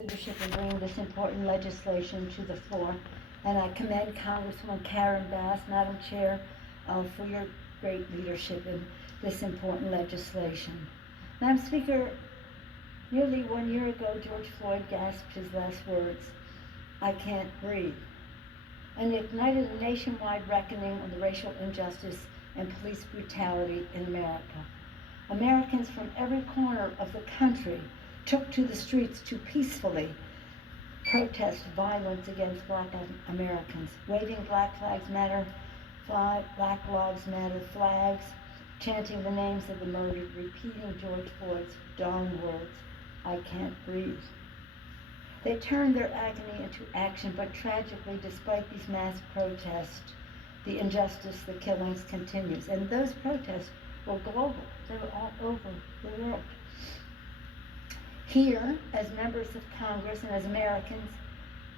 Leadership in bringing this important legislation to the floor, and I commend Congresswoman Karen Bass, Madam Chair, for your great leadership in this important legislation. Madam Speaker, nearly 1 year ago, George Floyd gasped his last words, "I can't breathe," and ignited a nationwide reckoning on the racial injustice and police brutality in America. Americans from every corner of the country took to the streets to peacefully protest violence against Black Americans, waving Black Lives Matter, Black Lives Matter flags, chanting the names of the murdered, repeating George Floyd's dying words, "I can't breathe." They turned their agony into action, but tragically, despite these mass protests, the injustice, the killings continues. And those protests were global. They were all over the world. Here, as members of Congress and as Americans,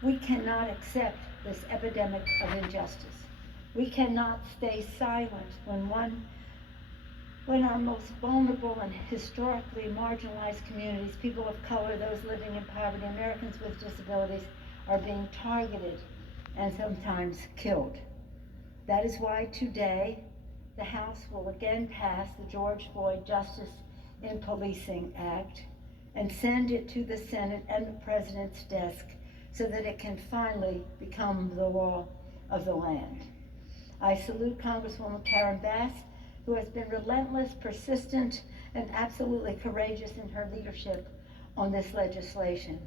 we cannot accept this epidemic of injustice. We cannot stay silent when our most vulnerable and historically marginalized communities, people of color, those living in poverty, Americans with disabilities, are being targeted and sometimes killed. That is why today the House will again pass the George Floyd Justice in Policing Act and send it to the Senate and the President's desk so that it can finally become the law of the land. I salute Congresswoman Karen Bass, who has been relentless, persistent, and absolutely courageous in her leadership on this legislation.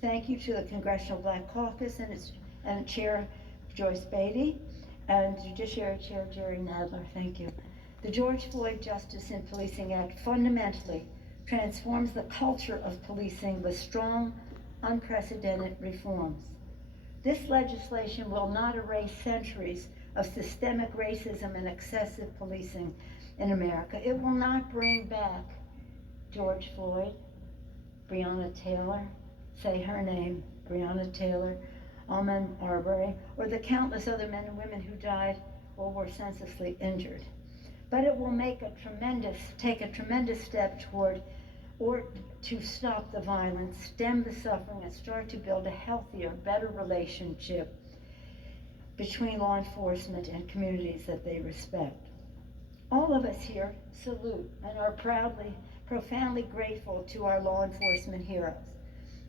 Thank you to the Congressional Black Caucus and Chair Joyce Beatty and Judiciary Chair Jerry Nadler. Thank you. The George Floyd Justice in Policing Act fundamentally transforms the culture of policing with strong, unprecedented reforms. This legislation will not erase centuries of systemic racism and excessive policing in America. It will not bring back George Floyd, Breonna Taylor, say her name, Breonna Taylor, Ahmaud Arbery, or the countless other men and women who died or were senselessly injured. But it will take a tremendous step to stop the violence, stem the suffering, and start to build a healthier, better relationship between law enforcement and communities that they respect. All of us here salute and are profoundly grateful to our law enforcement heroes.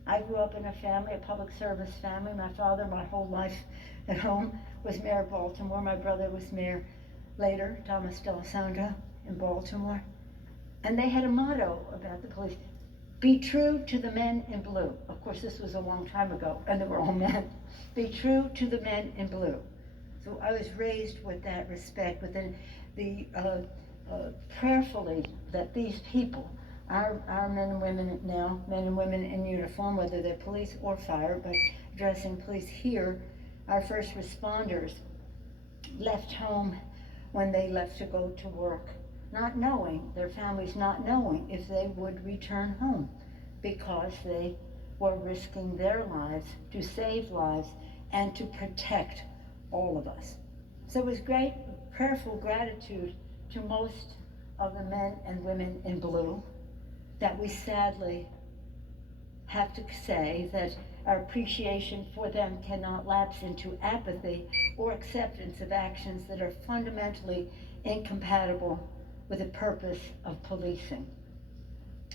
I grew up in a public service family. My father, my whole life at home, was Mayor of Baltimore. My brother was mayor later, Thomas D'Alessandro, in Baltimore. And they had a motto about the police: be true to the men in blue. Of course, this was a long time ago, and they were all men. Be true to the men in blue. So I was raised with that respect, with the prayerfully that these people, our men and women now, men and women in uniform, whether they're police or fire, but addressing police here, our first responders left home when they left to go to work, not knowing, their families not knowing if they would return home, because they were risking their lives to save lives and to protect all of us. So it was great, prayerful gratitude to most of the men and women in blue that we sadly have to say that our appreciation for them cannot lapse into apathy or acceptance of actions that are fundamentally incompatible with the purpose of policing.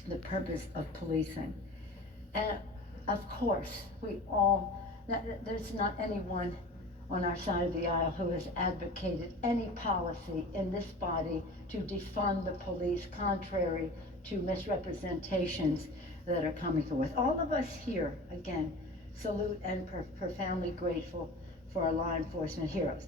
The purpose of policing. And of course, there's not anyone on our side of the aisle who has advocated any policy in this body to defund the police, contrary to misrepresentations that are coming forth. All of us here, again, salute and profoundly grateful for our law enforcement heroes.